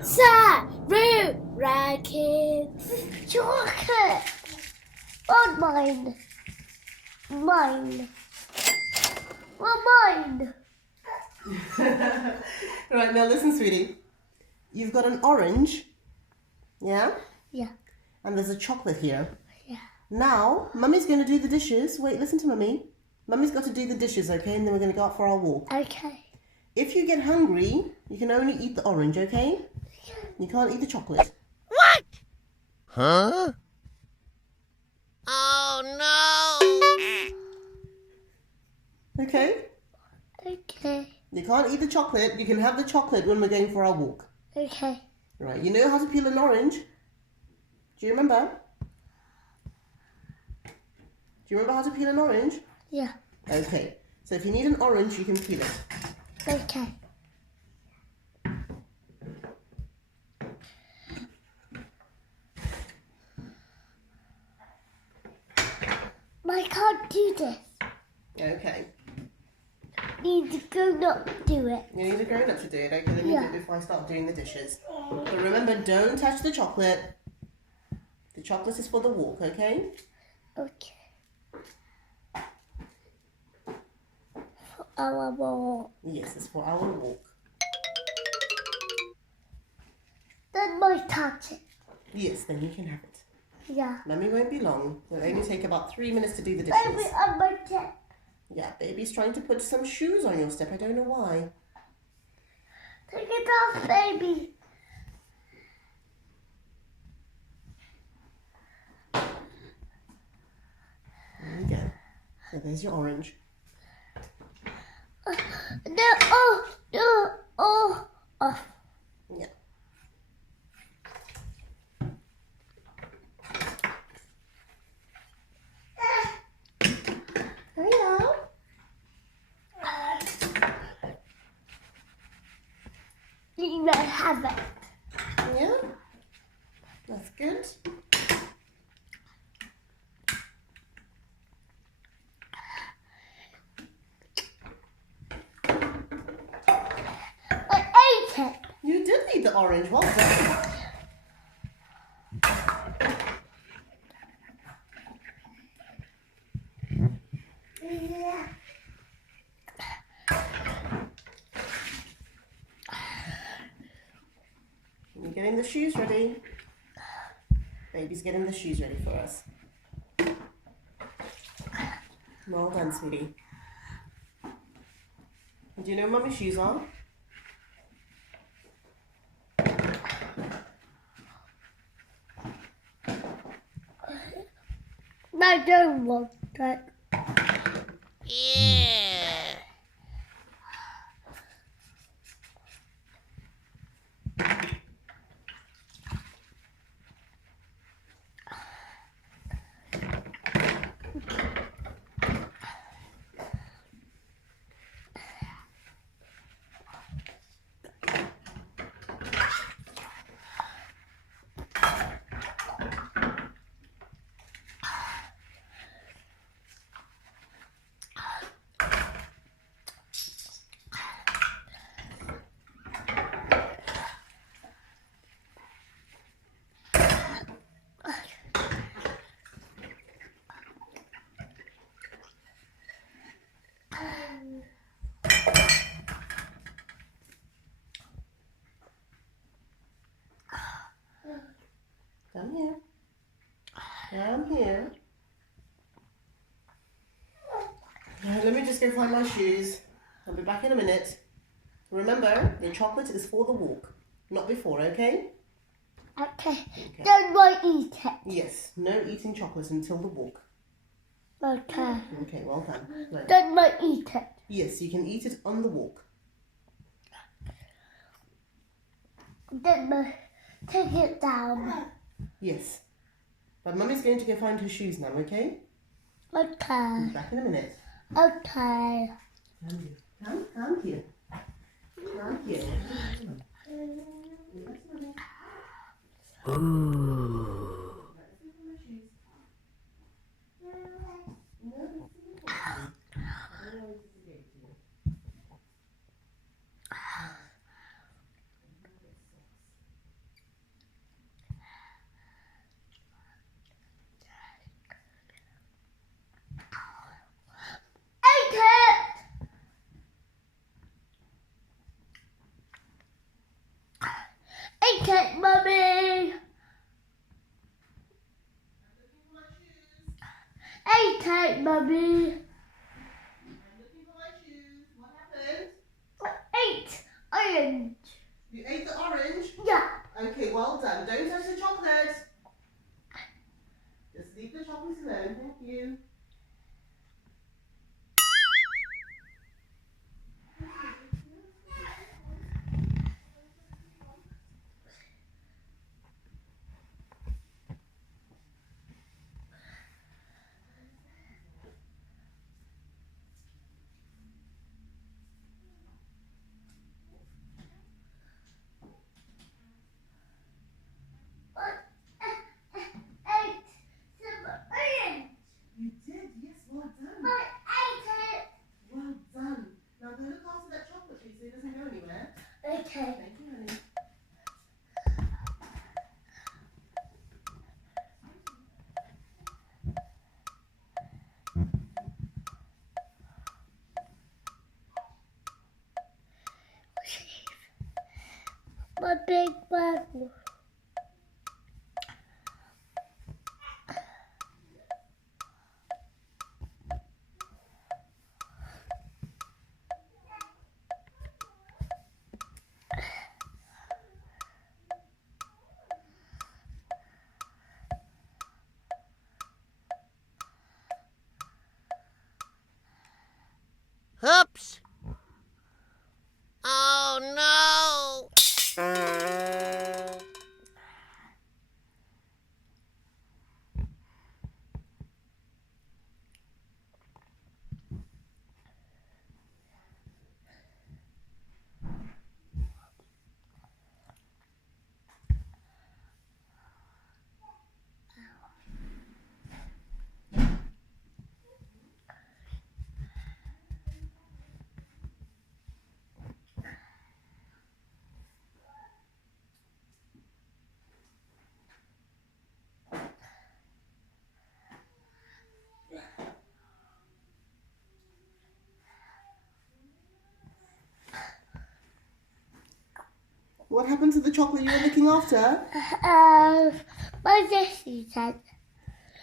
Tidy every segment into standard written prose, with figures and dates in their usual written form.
Root rackets. Chocolate. Oh, mine. Mine. Well, mine. Right, now listen, sweetie. You've got an orange, yeah? Yeah. And there's a chocolate here. Yeah. Now, Mummy's going to do the dishes. Wait, listen to Mummy. Mummy's got to do the dishes, okay? And then we're going to go out for our walk. Okay. If you get hungry, you can only eat the orange, okay? You can't eat the chocolate. What? Huh? Oh no! Okay? Okay. You can't eat the chocolate. You can have the chocolate when we're going for our walk. Okay. Right, you know how to peel an orange? Do you remember? Do you remember how to peel an orange? Yeah. Okay, so if you need an orange, you can peel it. Okay. I can't do this. Okay. Need to go not do it. You need a grown-up to do it, okay? Let me do it before I start doing the dishes. But remember, don't touch the chocolate. The chocolate is for the walk, okay? Okay. For our walk. Yes, it's for our walk. Then my touch it. Yes, then you can have it. Yeah. Mummy won't be long. It'll only take about 3 minutes to do the Baby dishes. on my tip. Yeah, baby's trying to put some shoes on your step. I don't know why. Take it off, baby. There you go. So there's your orange. No, off. Yeah. Hello. You may have it. Yeah? That's good. I ate it. You did eat the orange. Well done. Yeah. You're getting the shoes ready. Baby's getting the shoes ready for us. Well done, sweetie. Do you know what Mummy's shoes are? I don't want that. Yeah. Down here. Down here. Let me just go find my shoes. I'll be back in a minute. Remember, the chocolate is for the walk, not before, okay? Okay. Then I eat it. Yes, no eating chocolate until the walk. Okay. Okay, well done. Right. Then I eat it. Yes, you can eat it on the walk. Then I take it down. Yes. But Mummy's going to go find her shoes now, okay? Okay. Back in a minute. Okay. Come here. Come here. Mommy. I'm looking for my shoes. What happened? I ate orange. You ate the orange? Yeah. Okay, well done. Don't touch the chocolate. Just leave the chocolates alone. Thank you. Ate some orange. You did? Yes, well done. I ate it. Well done. Now go look after that chocolate tree so it doesn't go anywhere. Okay. Thank you, honey. My big bag. Oops. Oh no. What happened to the chocolate you were looking after? My sister said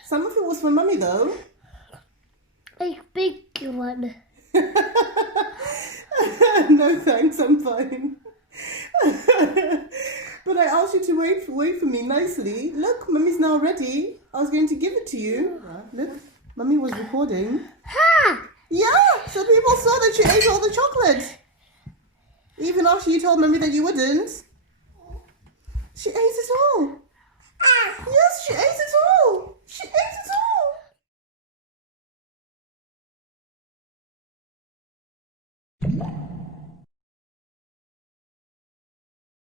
Some of it was for Mummy though. a big one. No thanks, I'm fine. But I asked you to wait for me nicely. Look, Mummy's now ready. I was going to give it to you. Look, Mummy was recording. Ha! Yeah, so people saw that you ate all the chocolate. Even after you told Mummy that you wouldn't. She ate it all. Yes, she ate it all. She ate it